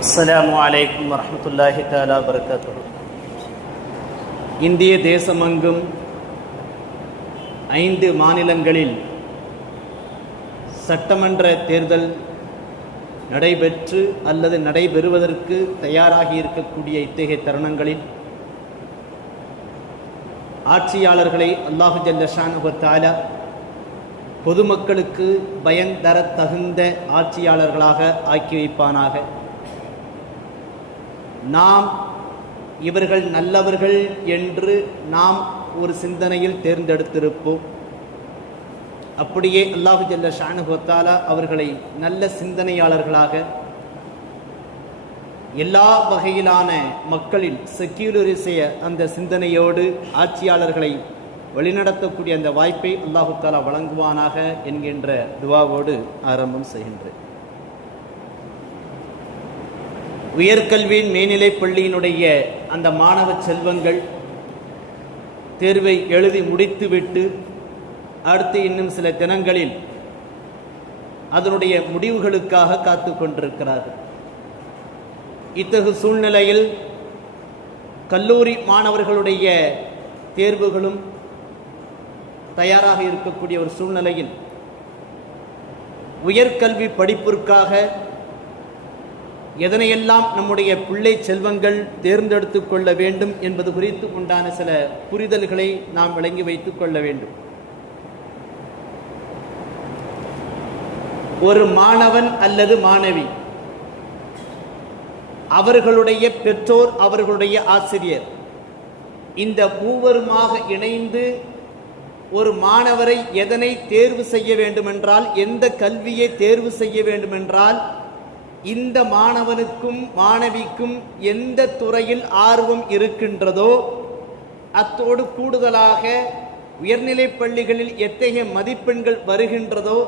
அஸ்ஸலாமு அலைக்கும் வரஹ்மத்துல்லாஹி தஆலா வபரகாத்துஹு. இந்திய தேசமெங்கும் 5 மாநிலங்களில் சட்டமன்ற தேர்தல் நடைபெற்று அல்லது நடைபெறுவதற்கு தயாராகி இருக்கக்கூடிய இத்தகைய தருணங்களில் ஆட்சியாளர்களை அல்லாஹு ஜல்ல ஷானுஹு வ தஆலா பொதுமக்களுக்கு பயன் தர தகுந்த ஆட்சியாளர்களாக ஆக்கி வைப்பானாக. நாம் இவர்கள் நல்லவர்கள் என்று நாம் ஒரு சிந்தனையில் தேர்ந்தெடுத்திருப்போம். அப்படியே அல்லாஹு ஜல்ல ஷானுஹு வ தஆலா அவர்களை நல்ல சிந்தனையாளர்களாக எல்லா வகையிலான மக்களின் செக்யூலரிசைய அந்த சிந்தனையோடு ஆட்சியாளர்களை வழிநடத்தக்கூடிய அந்த வாய்ப்பை அல்லாஹு தஆலா வழங்குவானாக என்கின்ற துஆவோடு ஆரம்பம் செய்கின்றேன். உயர்கல்வியின் மேல்நிலை பள்ளியினுடைய அந்த மாணவ செல்வங்கள் தேர்வை எழுதி முடித்துவிட்டு அடுத்து இன்னும் சில தினங்களில் அதனுடைய முடிவுகளுக்காக காத்து கொண்டிருக்கிறார்கள். இத்தகு சூழ்நிலையில் கல்லூரி மாணவர்களுடைய தேர்வுகளும் தயாராக இருக்கக்கூடிய ஒரு சூழ்நிலையில் உயர்கல்வி படிப்பிற்காக எதனையெல்லாம் நம்முடைய பிள்ளை செல்வங்கள் தேர்ந்தெடுத்து கொள்ள வேண்டும் என்பது குறித்து உண்டான சில புரிதல்களை நாம் விளங்கி வைத்துக் கொள்ள வேண்டும். ஒரு மாணவன் அல்லது மாணவி, அவர்களுடைய பெற்றோர், அவர்களுடைய ஆசிரியர், இந்த மூவருமாக இணைந்து ஒரு மாணவரை எதனை தேர்வு செய்ய வேண்டுமென்றால், எந்த கல்வியை தேர்வு செய்ய வேண்டுமென்றால், இந்த மாணவனுக்கும் மாணவிக்கும் எந்த துறையில் ஆர்வம் இருக்கின்றதோ அத்தோடு கூடுதலாக உயர்நிலைப் பள்ளிகளில் எத்தகைய மதிப்பெண்கள் வருகின்றதோ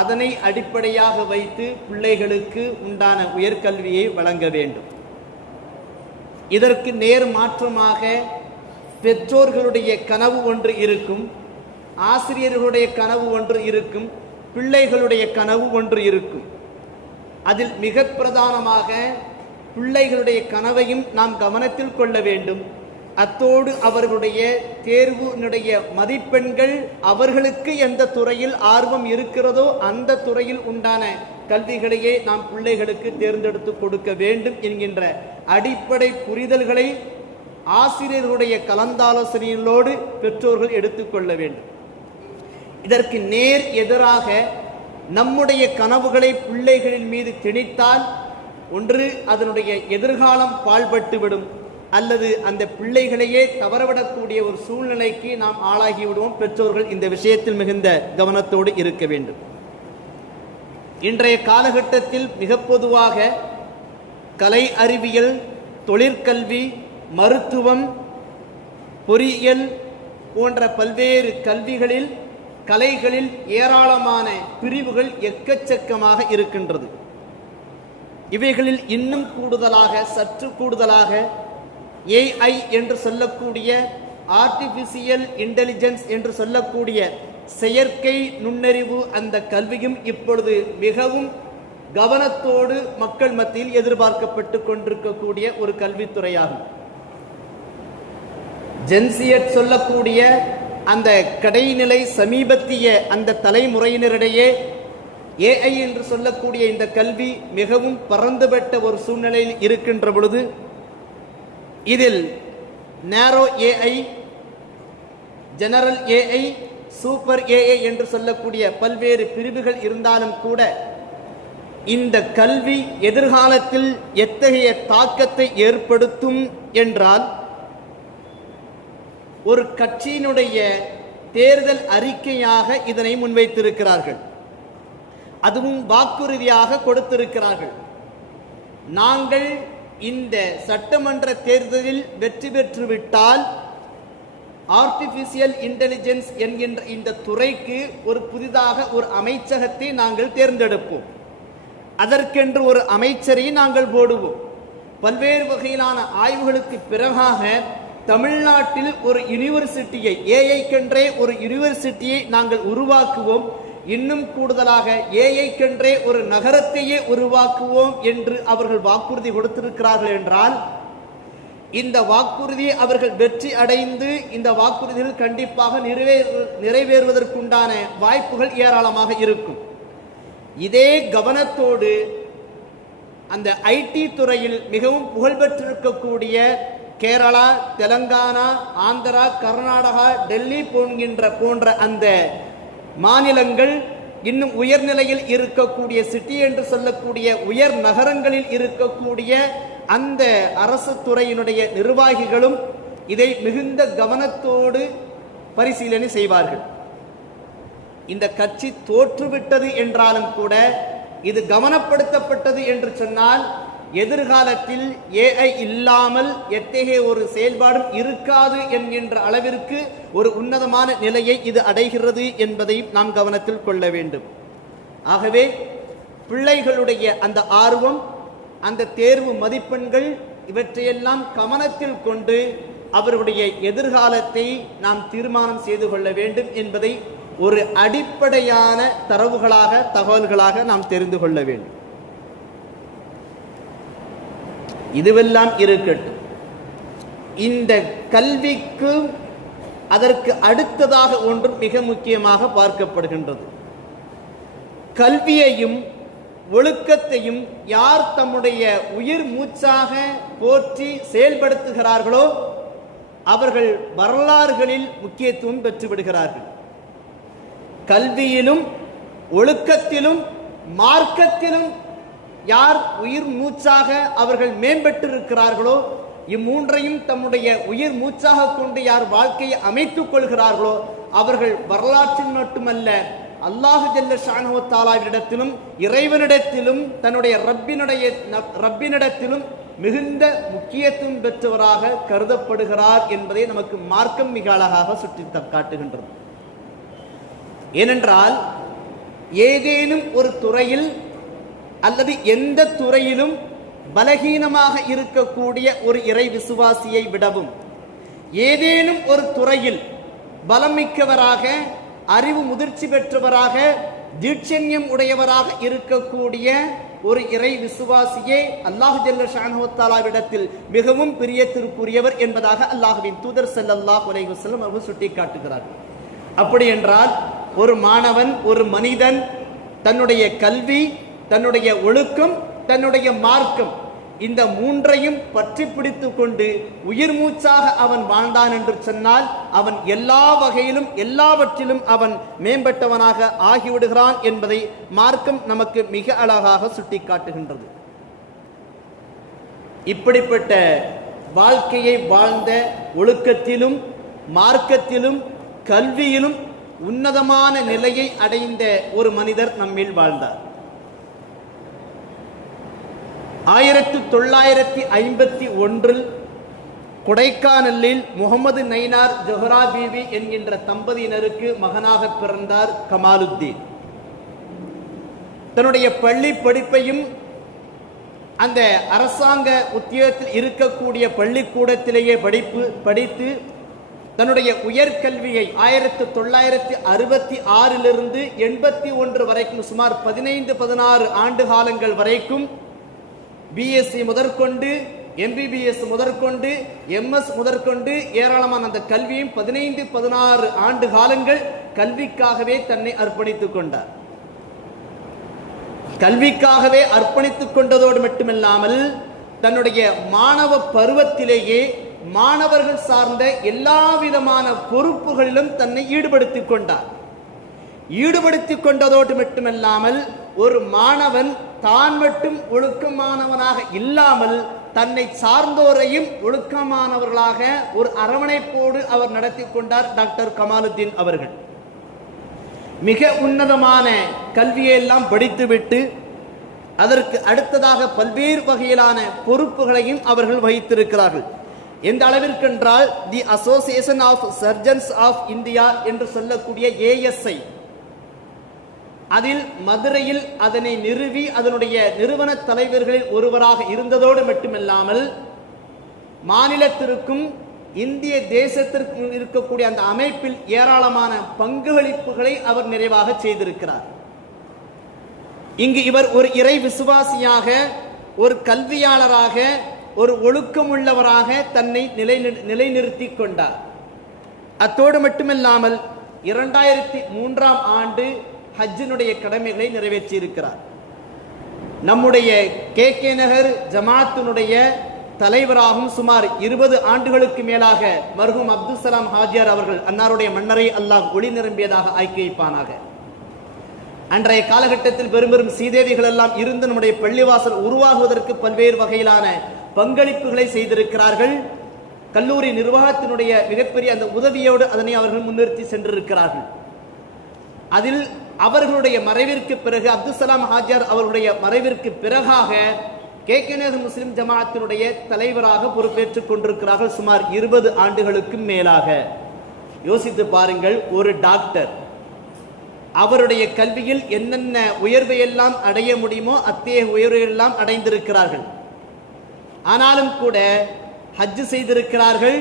அதனை அடிப்படையாக வைத்து பிள்ளைகளுக்கு உண்டான உயர்கல்வியை வழங்க வேண்டும். இதற்கு நேர் மாற்றமாக பெற்றோர்களுடைய கனவு ஒன்று இருக்கும், ஆசிரியர்களுடைய கனவு ஒன்று இருக்கும், பிள்ளைகளுடைய கனவு ஒன்று இருக்கும். அதில் மிக பிரதானமாக பிள்ளைகளுடைய கனவையும் நாம் கவனத்தில் கொள்ள வேண்டும். அத்தோடு அவர்களுடைய தேர்வினுடைய மதிப்பெண்கள் அவர்களுக்கு எந்த துறையில் ஆர்வம் இருக்கிறதோ அந்த துறையில் உண்டான கல்விகளையே நாம் பிள்ளைகளுக்கு தேர்ந்தெடுத்து கொடுக்க வேண்டும் என்கின்ற அடிப்படை புரிதல்களை ஆசிரியர்களுடைய கலந்தாலோசனைகளோடு பெற்றோர்கள் எடுத்துக்கொள்ள வேண்டும். இதற்கு நேர் எதிராக நம்முடைய கனவுகளை பிள்ளைகளின் மீது திணித்தால் ஒன்று அதனுடைய எதிர்காலம் பாழ்பட்டுவிடும், அல்லது அந்த பிள்ளைகளையே தவறவிடக்கூடிய ஒரு சூழ்நிலைக்கு நாம் ஆளாகிவிடுவோம். பெற்றோர்கள் இந்த விஷயத்தில் மிகுந்த கவனத்தோடு இருக்க வேண்டும். இன்றைய காலகட்டத்தில் மிக பொதுவாக கலை அறிவியல், தொழிற்கல்வி, மருத்துவம், பொறியியல் போன்ற பல்வேறு கல்விகளில், கலைகளில் ஏராளமான பிரிவுகள் எக்கச்சக்கமாக இருக்கின்றது. இவைகளில் இன்னும் கூடுதலாக, சற்று கூடுதலாக ஏஐ என்று சொல்லக்கூடிய, ஆர்டிஃபிஷியல் இன்டெலிஜென்ஸ் என்று சொல்லக்கூடிய செயற்கை நுண்ணறிவு, அந்த கல்வியும் இப்பொழுது மிகவும் கவனத்தோடு மக்கள் மத்தியில் எதிர்பார்க்கப்பட்டு கொண்டிருக்கக்கூடிய ஒரு கல்வித்துறையாகும். ஜென்சியட் சொல்லக்கூடிய அந்த கடைநிலை சமீபத்திய அந்த தலைமுறையினரிடையே ஏஐ என்று சொல்லக்கூடிய இந்த கல்வி மிகவும் பரந்துபட்ட ஒரு சூழ்நிலையில் இருக்கின்ற பொழுது, இதில் நேரோ AI, general AI, super AI என்று சொல்லக்கூடிய பல்வேறு பிரிவுகள் இருந்தாலும் கூட இந்த கல்வி எதிர்காலத்தில் எத்தகைய தாக்கத்தை ஏற்படுத்தும் என்றால், ஒரு கட்சியினுடைய தேர்தல் அறிக்கையாக இதனை முன்வைத்திருக்கிறார்கள். அதுவும் வாக்குறுதியாக கொடுத்திருக்கிறார்கள். நாங்கள் இந்த சட்டமன்ற தேர்தலில் வெற்றி பெற்றுவிட்டால் ஆர்டிஃபிஷியல் இன்டெலிஜென்ஸ் என்கின்ற இந்த துறைக்கு ஒரு புதிதாக ஒரு அமைச்சகத்தை நாங்கள் தேர்ந்தெடுப்போம். அதற்கென்று ஒரு அமைச்சரை நாங்கள் போடுவோம். பல்வேறு வகையிலான ஆய்வுகளுக்கு பிறகாக தமிழ்நாட்டில் ஒரு யூனிவர்சிட்டியை, ஏஐக்கென்றே ஒரு யூனிவர்சிட்டியை நாங்கள் உருவாக்குவோம். இன்னும் கூடுதலாக ஏஐக்கென்றே ஒரு நகரத்தையே உருவாக்குவோம் என்று அவர்கள் வாக்குறுதி கொடுத்திருக்கிறார்கள் என்றால், இந்த வாக்குறுதியை அவர்கள் வெற்றி அடைந்து இந்த வாக்குறுதிகள் கண்டிப்பாக நிறைவேறுவதற்குண்டான வாய்ப்புகள் ஏராளமாக இருக்கும். இதே கவனத்தோடு அந்த ஐடி துறையில் மிகவும் புகழ்பெற்றிருக்கக்கூடிய கேரளா, தெலங்கானா, ஆந்திரா, கர்நாடகா, டெல்லி போன்ற அந்த மாநிலங்கள், இன்னும் உயர்நிலையில் இருக்கக்கூடிய சிட்டி என்று சொல்லக்கூடிய உயர் நகரங்களில் இருக்கக்கூடிய அந்த அரசு துறையினுடைய நிர்வாகிகளும் இதை மிகுந்த கவனத்தோடு பரிசீலனை செய்வார்கள். இந்த கட்சி தோற்றுவிட்டது என்றாலும் கூட இது கவனப்படுத்தப்பட்டது என்று சொன்னால், எதிர்காலத்தில் ஏஐ இல்லாமல் எத்தகைய ஒரு செயல்பாடும் இருக்காது என்கின்ற அளவிற்கு ஒரு உன்னதமான நிலையை இது அடைகிறது என்பதையும் நாம் கவனத்தில் கொள்ள வேண்டும். ஆகவே பிள்ளைகளுடைய அந்த ஆர்வம், அந்த தேர்வு மதிப்பெண்கள் இவற்றையெல்லாம் கவனத்தில் கொண்டு அவருடைய எதிர்காலத்தை நாம் தீர்மானம் செய்து கொள்ள வேண்டும் என்பதை ஒரு அடிப்படையான தரவுகளாக, தகவல்களாக நாம் தெரிந்து கொள்ள வேண்டும். இதுவெல்லாம் இருக்கட்டும். இந்த கல்விக்கு அதற்கு அடுத்ததாக ஒன்று மிக முக்கியமாக பார்க்கப்படுகின்றது. கல்வியையும் ஒழுக்கத்தையும் யார் தம்முடைய உயிர் மூச்சாக போற்றி செயல்படுத்துகிறார்களோ அவர்கள் வரலாறுகளில் முக்கியத்துவம் பெற்றுவிடுகிறார்கள். கல்வியிலும் ஒழுக்கத்திலும் மார்க்கத்திலும் யார் உயிர் மூச்சாக அவர்கள் மேம்பட்டிருக்கிறார்களோ, இம்மூன்றையும் தம்முடைய உயிர் மூச்சாக கொண்டு யார் வாழ்க்கையை அமைத்துக் கொள்கிறார்களோ அவர்கள் வரலாற்றில் மட்டுமல்ல, அல்லாஹு ஜல்ல ஷானஹு வ தஆலாவிடத்திலும் இறைவனிடத்திலும் தன்னுடைய ரப்பினிடத்திலும் மிகுந்த முக்கியத்துவம் பெற்றவராக கருதப்படுகிறார் என்பதை நமக்கு மார்க்கம் மிக அழகாக சுட்டி காட்டுகின்றது. ஏனென்றால் ஏதேனும் ஒரு துறையில் அல்லது எந்த துறையிலும் பலகீனமாக இருக்கக்கூடிய ஒரு இறை விசுவாசியை விடவும், ஏதேனும் ஒரு துறையில் பலமிக்கவராக, அறிவு முதிர்ச்சி பெற்றவராக, தீட்சண்யம் உடையவராக இருக்கக்கூடிய ஒரு இறை விசுவாசியே அல்லாஹ் ஜல்ல ஷானஹு வ தஆலாவிடத்தில் மிகவும் பிரியத்திற்குரியவர் என்பதாக அல்லாஹ்வின் தூதர் ஸல்லல்லாஹு அலைஹி வஸல்லம் அவர்கள் சுட்டிக்காட்டுகிறார். அப்படி என்றால் ஒரு மாணவன், ஒரு மனிதன் தன்னுடைய கல்வி, தன்னுடைய ஒழுக்கம், தன்னுடைய மார்க்கம், இந்த மூன்றையும் பற்றி பிடித்துக் கொண்டு உயிர் மூச்சாக அவன் வாழ்ந்தான் என்று சொன்னால் அவன் எல்லா வகையிலும் எல்லாவற்றிலும் அவன் மேம்பட்டவனாக ஆகிவிடுகிறான் என்பதை மார்க்கம் நமக்கு மிக அழகாக சுட்டிக்காட்டுகின்றது. இப்படிப்பட்ட வாழ்க்கையை வாழ்ந்த, ஒழுக்கத்திலும் மார்க்கத்திலும் கல்வியிலும் உன்னதமான நிலையை அடைந்த ஒரு மனிதர் நம்மில் வாழ்ந்தார். 1951 கொடைக்கானலில் முகமது நைனார் ஜொஹரா பீவி என்கின்ற தம்பதியினருக்கு மகனாக பிறந்தார் கமாலுத்தீன். தன்னுடைய பள்ளி படிப்பையும் அந்த அரசாங்க உத்தியோகத்தில் இருக்கக்கூடிய பள்ளிக்கூடத்திலேயே படித்து தன்னுடைய உயர்கல்வியை 1966 81 வரைக்கும் சுமார் 15-16 ஆண்டு காலங்கள் வரைக்கும் பிஎஸ்சி முதற்கொண்டு, எம்பிபிஎஸ் முதற்கொண்டு, எம்எஸ் முதற்கொண்டு ஏராளமான அந்த கல்வியும் 15-16 ஆண்டு காலங்கள் கல்விக்காகவே தன்னை அர்ப்பணித்துக் கொண்டார். கல்விக்காகவே அர்ப்பணித்துக் கொண்டதோடு மட்டுமில்லாமல் தன்னுடைய மாணவ பருவத்திலேயே மாணவர்கள் சார்ந்த எல்லா விதமான பொறுப்புகளிலும் தன்னை ஈடுபடுத்திக் கொண்டார். ஈடுபடுத்திக் கொண்டதோடு மட்டுமல்லாமல் ஒரு மாணவன் தான் மட்டும் ஒழுக்கமானவனாக இல்லாமல் தன்னை சார்ந்தோரையும் ஒழுக்கமானவர்களாக ஒரு அரவணைப்போடு அவர் நடத்தி கொண்டார் டாக்டர் கமாலுத்தீன் அவர்கள். மிக உன்னதமான கல்வியெல்லாம் படித்துவிட்டு அதற்கு அடுத்ததாக பல்வேறு வகையிலான பொறுப்புகளையும் அவர்கள் வகித்திருக்கிறார்கள். எந்த அளவிற்கென்றால் the association of surgeons of India என்று சொல்லக்கூடிய ஏஎஸ்ஐ, அதில் மதுரையில் அதனை நிறுவி அதனுடைய நிறுவன தலைவர்களில் ஒருவராக இருந்ததோடு மட்டுமில்லாமல் மாநிலத்திற்கும் இந்திய தேசத்திற்கு இருக்கக்கூடிய அந்த அமைப்பில் ஏராளமான பங்களிப்புகளை அவர் நிறைவாக செய்திருக்கிறார். இங்கு இவர் ஒரு இறை விசுவாசியாக, ஒரு கல்வியாளராக, ஒரு ஒழுக்கமுள்ளவராக தன்னை நிலைநிறுத்திக் கொண்டார். அத்தோடு மட்டுமல்லாமல் 2003ஆம் ஆண்டு ஹஜ்ஜினுடைய கடமைகளை நிறைவேற்றி இருக்கிறார். நம்முடைய KK நகர் ஜமாத்தினுடைய தலைவராகவும் சுமார் 20 ஆண்டுகளுக்கு மேலாக மர்ஹூம் அப்துல் சலாம் ஹாஜியார் அவர்கள் அன்னாருடைய மன்னரை அல்லாஹ் ஒளி நிரம்பியதாக ஆக்கி வைப்பானாக. அன்றைய காலகட்டத்தில் பெரும் பெரும் சீதேவிகள் எல்லாம் இருந்து நம்முடைய பள்ளிவாசல் உருவாகுவதற்கு பல்வேறு வகையிலான பங்களிப்புகளை செய்திருக்கிறார்கள். கல்லூரி நிர்வாகத்தினுடைய மிகப்பெரிய அந்த உதவியோடு அதனை அவர்கள் முன்னிறுத்தி சென்றிருக்கிறார்கள். அதில் அவர்களுடைய மறைவிற்கு பிறகு, அப்துல் சலாம் ஹாஜியார் அவர்களுடைய மறைவிற்கு பிறகாக KK நகர் முஸ்லிம் ஜமாஅத்தினுடைய தலைவராக பொறுப்பேற்றுக் கொண்டிருக்கிறார்கள் சுமார் 20 ஆண்டுகளுக்கு மேலாக. யோசித்து பாருங்கள், ஒரு டாக்டர் அவருடைய கல்வியில் என்னென்ன உயர்வையெல்லாம் அடைய முடியுமோ அத்தகைய உயர்வையெல்லாம் அடைந்திருக்கிறார்கள். ஆனாலும் கூட ஹஜ் செய்திருக்கிறார்கள்.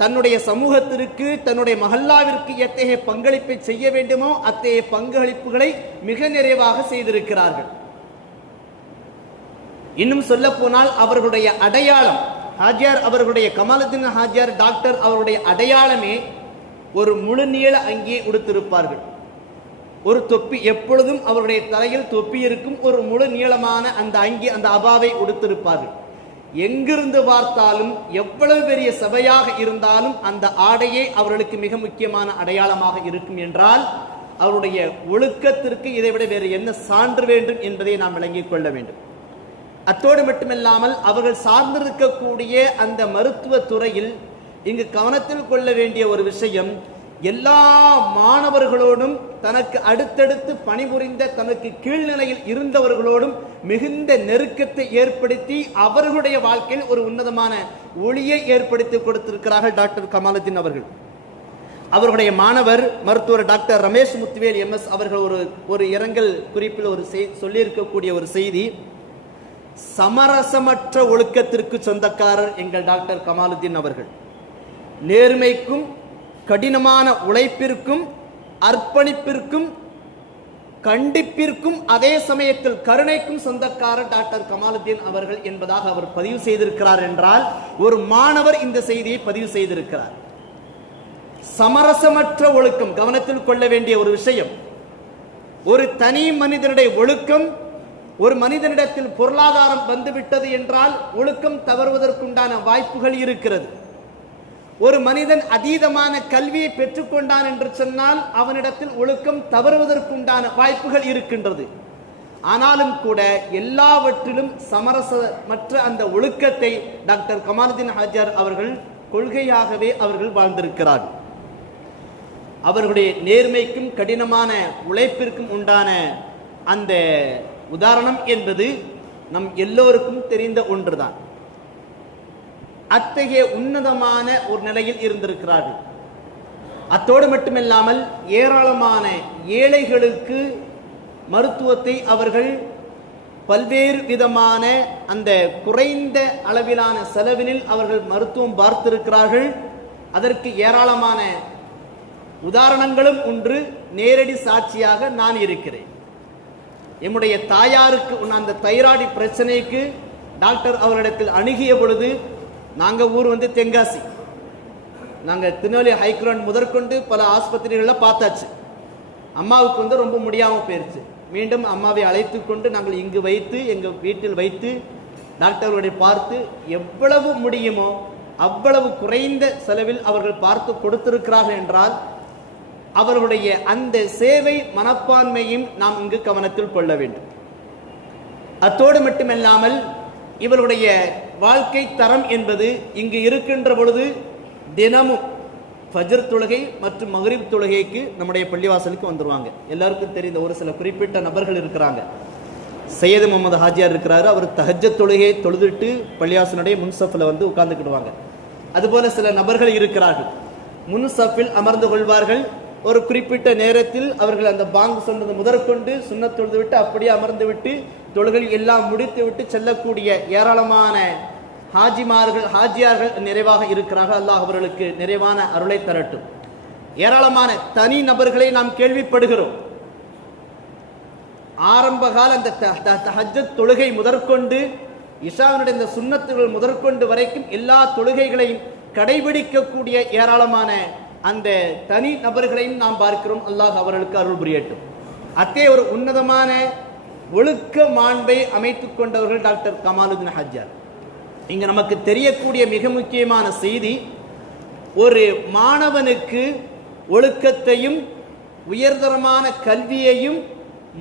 தன்னுடைய சமூகத்திற்கு, தன்னுடைய மஹல்லாவிற்கு எத்தகைய பங்களிப்பை செய்ய வேண்டுமோ அத்தகைய பங்களிப்புகளை மிக நிறைவாக செய்திருக்கிறார்கள். இன்னும் சொல்ல போனால் அவர்களுடைய அடையாளம், ஹாஜியார் அவர்களுடைய கமாலுத்தீன் ஹாஜியார் டாக்டர் அவருடைய அடையாளமே ஒரு முழு நீள அங்கியை உடுத்திருப்பார்கள். ஒரு தொப்பி, எப்பொழுதும் அவருடைய தலையில் தொப்பி இருக்கும். ஒரு முழு நீளமான அந்த அங்கி, அந்த அபாவை உடுத்திருப்பார்கள். எங்கிருந்து பார்த்தாலும், எவ்வளவு பெரிய சபையாக இருந்தாலும் அந்த ஆடையே அவர்களுக்கு மிக முக்கியமான அடையாளமாக இருக்கும் என்றால் அவருடைய ஒழுக்கத்திற்கு இதைவிட வேறு என்ன சான்று வேண்டும் என்பதை நாம் விளங்கிக் கொள்ள வேண்டும். அத்தோடு மட்டுமில்லாமல் அவர்கள் சார்ந்திருக்கக்கூடிய அந்த மருத்துவ துறையில் இங்கு கவனத்தில் கொள்ள வேண்டிய ஒரு விஷயம், எல்லா மாணவர்களோடும், தனக்கு அடுத்தடுத்து பணிபுரிந்த தனக்கு கீழ்நிலையில் இருந்தவர்களோடும் மிகுந்த நெருக்கத்தை ஏற்படுத்தி அவர்களுடைய வாழ்க்கையில் ஒரு உன்னதமான ஒளியை ஏற்படுத்தி கொடுத்திருக்கிறார்கள் டாக்டர் கமாலுத்தீன் அவர்கள். அவர்களுடைய மாணவர் மருத்துவர் டாக்டர் ரமேஷ் முத்துவேல் MS அவர்கள் ஒரு இரங்கல் குறிப்பில் சொல்லியிருக்கக்கூடிய ஒரு செய்தி, சமரசமற்ற ஒழுக்கத்திற்கு சொந்தக்காரர் எங்கள் டாக்டர் கமாலுத்தீன் அவர்கள். நேர்மைக்கும் கடினமான உழைப்பிற்கும் அர்ப்பணிப்பிற்கும் கண்டிப்பிற்கும் அதே சமயத்தில் கருணைக்கும் சொந்தக்காரர் டாக்டர் கமாலுத்தீன் அவர்கள் என்பதாக அவர் பதிவு செய்திருக்கிறார் என்றால், ஒரு மாணவர் இந்த செய்தியை பதிவு செய்திருக்கிறார். சமரசமற்ற ஒழுக்கம் கவனத்தில் கொள்ள வேண்டிய ஒரு விஷயம். ஒரு தனி மனிதனுடைய ஒழுக்கம், ஒரு மனிதனிடத்தில் பொருளாதாரம் வந்துவிட்டது என்றால் ஒழுக்கம் தவறுவதற்குண்டான வாய்ப்புகள் இருக்கிறது. ஒரு மனிதன் அதீதமான கல்வியை பெற்றுக்கொண்டான் என்று சொன்னால் அவனிடத்தில் ஒழுக்கம் தவறுவதற்குண்டான வாய்ப்புகள் இருக்கின்றது. ஆனாலும் கூட எல்லாவற்றிலும் சமரசமற்ற அந்த ஒழுக்கத்தை டாக்டர் கமாலுத்தீன் ஹாஜியார் அவர்கள் கொள்கையாகவே அவர்கள் வாழ்ந்திருக்கிறார்கள். அவர்களுடைய நேர்மைக்கும் கடினமான உழைப்பிற்கும் உண்டான அந்த உதாரணம் என்பது நம் எல்லோருக்கும் தெரிந்த ஒன்றுதான். அத்தகைய உன்னதமான ஒரு நிலையில் இருந்திருக்கிறார்கள். அத்தோடு மட்டுமில்லாமல் ஏராளமான ஏழைகளுக்கு மருத்துவத்தை அவர்கள் பல்வேறு விதமான அந்த குறைந்த அளவிலான செலவினில் அவர்கள் மருத்துவம் பார்த்திருக்கிறார்கள். அதற்கு ஏராளமான உதாரணங்களும் ஒன்று, நேரடி சாட்சியாக நான் இருக்கிறேன். என்னுடைய தாயாருக்கு அந்த தைராய்டு பிரச்சனைக்கு டாக்டர் அவரிடத்தில் அணுகிய பொழுது, நாங்கள் ஊர் தென்காசி, நாங்கள் திருநெல்வேலி ஹைக்ரௌண்ட் முதற்கொண்டு பல ஆஸ்பத்திரிகளில் பார்த்தாச்சு. அம்மாவுக்கு ரொம்ப முடியாமல் போயிடுச்சு. மீண்டும் அம்மாவை அழைத்து கொண்டு நாங்கள் இங்கு வைத்து, எங்கள் வீட்டில் வைத்து டாக்டர்களை பார்த்து எவ்வளவு முடியுமோ அவ்வளவு குறைந்த செலவில் அவர்கள் பார்த்து கொடுத்திருக்கிறார்கள் என்றால் அவர்களுடைய அந்த சேவை மனப்பான்மையும் நாம் இங்கு கவனத்தில் கொள்ள வேண்டும். அத்தோடு மட்டுமல்லாமல் இவருடைய வாழ்க்கை தரம் என்பது இங்கு இருக்கின்ற பொழுது தினமும் ஃபஜ்ர் தொழுகை மற்றும் மக்ரிப் தொழுகைக்கு நம்முடைய பள்ளிவாசலுக்கு வந்துருவாங்க. எல்லாருக்கும் தெரிந்த ஒரு சில குறிப்பிட்ட நபர்கள் இருக்கிறாங்க. சையது முகமது ஹாஜியார் இருக்கிறாரு. அவர் தஹஜ்ஜத் தொழுகையை தொழுதுட்டு பள்ளிவாசனுடைய முன்சஃபில் உட்கார்ந்துக்கிடுவாங்க. அதுபோல சில நபர்கள் இருக்கிறார்கள், முன்சஃபில் அமர்ந்து கொள்வார்கள். ஒரு குறிப்பிட்ட நேரத்தில் அவர்கள் அந்த பாங்கு சொன்னது முதற்கொண்டு சுன்னத் தொழுது விட்டு அப்படியே அமர்ந்து விட்டு தொழுகை எல்லாம் முடித்து விட்டு செல்லக்கூடிய ஏராளமான ஹாஜியார்கள் நிறைவாக இருக்கிறார்கள். அல்லாஹ் அவர்களுக்கு நிறைவான அருளை தரட்டும். ஏராளமான தனி நபர்களை நாம் கேள்விப்படுகிறோம். ஆரம்பகால அந்த தஹஜ்ஜத் தொழுகை முதற்கொண்டு இஷாவினுடைய இந்த சுன்னத்துகள் முதற்கொண்டு வரைக்கும் எல்லா தொழுகைகளையும் கடைபிடிக்கக்கூடிய ஏராளமான அந்த தனி நபர்களையும் நாம் பார்க்கிறோம். அல்லாஹ் அவர்களுக்கு அருள் புரியட்டும். அத்தே ஒரு உன்னதமான ஒழுக்க மாண்பை அமைத்துக் கொண்டவர்கள் டாக்டர் கமாலுதீன் ஹாஜியார். இங்க நமக்கு தெரியக்கூடிய மிக முக்கியமான செய்தி, ஒரு மாணவனுக்கு ஒழுக்கத்தையும் உயர்தரமான கல்வியையும்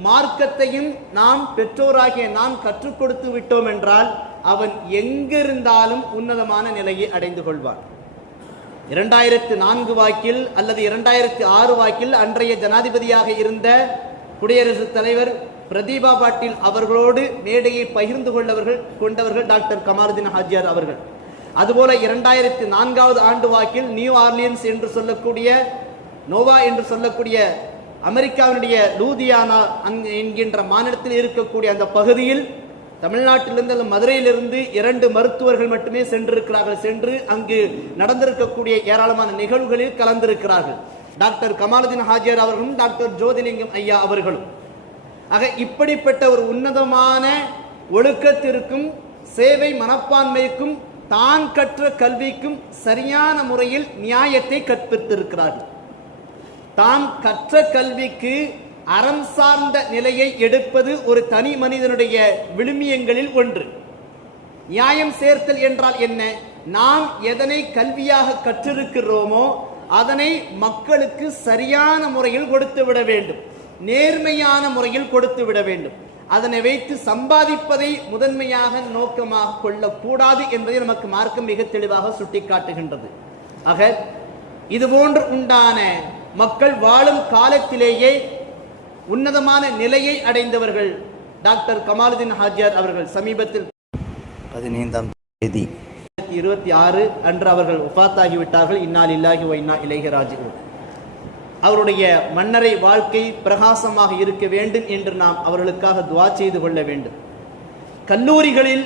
மார்க்கத்தையும் நாம் பெற்றோராகிய நாம் கற்றுக் கொடுத்து விட்டோம் என்றால் அவன் எங்கிருந்தாலும் உன்னதமான நிலையை அடைந்து கொள்வான். 2004 வாக்கில் அல்லது 2006 வாக்கில் அன்றைய ஜனாதிபதியாக இருந்த குடியரசுத் தலைவர் பிரதீபா பாட்டீல் அவர்களோடு மேடையை பகிர்ந்து கொண்டவர்கள் டாக்டர் கமாலுதீன் ஹாஜியார் அவர்கள். அதுபோல 2004 ஆண்டு வாக்கில் நியூ ஆர்லியன்ஸ் என்று சொல்லக்கூடிய நோவா என்று சொல்லக்கூடிய அமெரிக்காவினுடைய லூதியானா என்கின்ற மாநிலத்தில் இருக்கக்கூடிய அந்த பகுதியில் தமிழ்நாட்டிலிருந்து அல்லது மதுரையிலிருந்து 2 மருத்துவர்கள் மட்டுமே சென்றிருக்கிறார்கள். சென்று அங்கு நடந்திருக்கக்கூடிய ஏராளமான நிகழ்வுகளில் கலந்திருக்கிறார்கள். டாக்டர் கமாலுதீன் ஹாஜியார் அவர்களும் டாக்டர் ஜோதிலிங்கம் ஐயா அவர்களும். ஆக இப்படிப்பட்ட ஒரு உன்னதமான ஒழுக்கத்திற்கும் சேவை மனப்பான்மைக்கும் தான் கற்ற கல்விக்கும் சரியான முறையில் நியாயத்தை கற்பித்திருக்கிறார்கள். தான் கற்ற கல்விக்கு அறம் சார்ந்த நிலையை எடுப்பது ஒரு தனி மனிதனுடைய விழுமியங்களில் ஒன்று. நியாயம் சேர்த்தல் என்றால் என்ன? நாம் எதனை கல்வியாக கற்றிருக்கிறோமோ அதனை மக்களுக்கு சரியான முறையில் கொடுத்து விட வேண்டும், நேர்மையான முறையில் கொடுத்து விட வேண்டும். அதனை வைத்து சம்பாதிப்பதை முதன்மையாக நோக்கமாக கொள்ளக்கூடாது என்பதை நமக்கு மார்க்கம் மிக தெளிவாக சுட்டிக்காட்டுகின்றது. ஆக இதுபோன்று உண்டான மக்கள் வாழும் காலத்திலேயே உன்னதமான நிலையை அடைந்தவர்கள் டாக்டர் கமாலுதீன் ஹாஜியார் அவர்கள். சமீபத்தில் 15ஆம் தேதி 2026 அன்று அவர்கள் வஃபாத்தாகிவிட்டார்கள். இன்னா லில்லாஹி வ இன்னா இலைஹி ராஜிஊன். அவருடைய மன்னரை வாழ்க்கை பிரகாசமாக இருக்க வேண்டும் என்று நாம் அவர்களுக்காக துஆ செய்து கொள்ள வேண்டும். கல்லூரிகளில்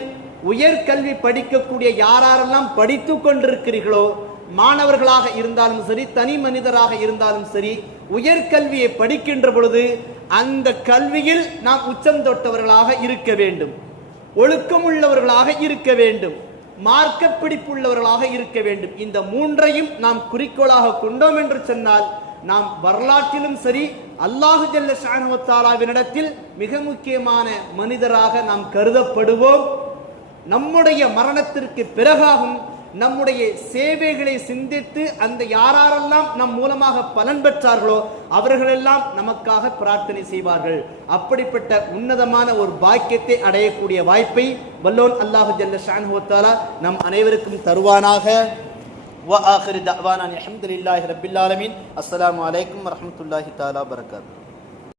உயர்கல்வி படிக்கக்கூடிய யாரெல்லாம் படித்து கொண்டிருக்கிறீர்களோ, மாணவர்களாக இருந்தாலும் சரி, தனி மனிதராக இருந்தாலும் சரி, உயர்கல்வியை படிக்கின்ற பொழுது அந்த கல்வியில் நாம் உச்சம் தொட்டவர்களாக இருக்க வேண்டும், ஒழுக்கம் உள்ளவர்களாக இருக்க வேண்டும், மார்க்க பிடிப்புள்ளவர்களாக இருக்க வேண்டும். இந்த 3ஐயும் நாம் குறிக்கோளாக கொண்டோம் என்று சொன்னால் நாம் வரலாற்றிலும் சரி அல்லாஹு ஜல்ல ஷானஹு வ தஆலாவினிடத்தில் மிக முக்கியமான மனிதராக நாம் கருதப்படுவோம். நம்முடைய மரணத்திற்கு பிறகாகும் நம்முடைய சேவைகளை சிந்தித்து அந்த யாரெல்லாம் நம் மூலமாக பலன் பெற்றார்களோ அவர்களெல்லாம் நமக்காக பிரார்த்தனை செய்வார்கள். அப்படிப்பட்ட உன்னதமான ஒரு பாக்கியத்தை அடையக்கூடிய வாய்ப்பை வல்லோன் அல்லாஹு ஜல்ல ஷானஹு வ தஆலா நம் அனைவருக்கும் தருவானாக. வ ஆகிரு தஅவானா அல்ஹம்துலில்லாஹி ரப்பில் ஆலமீன். அஸ்ஸலாமு அலைக்கும் வரஹ்மத்துல்லாஹி தஆலா வபரகாத்துஹு.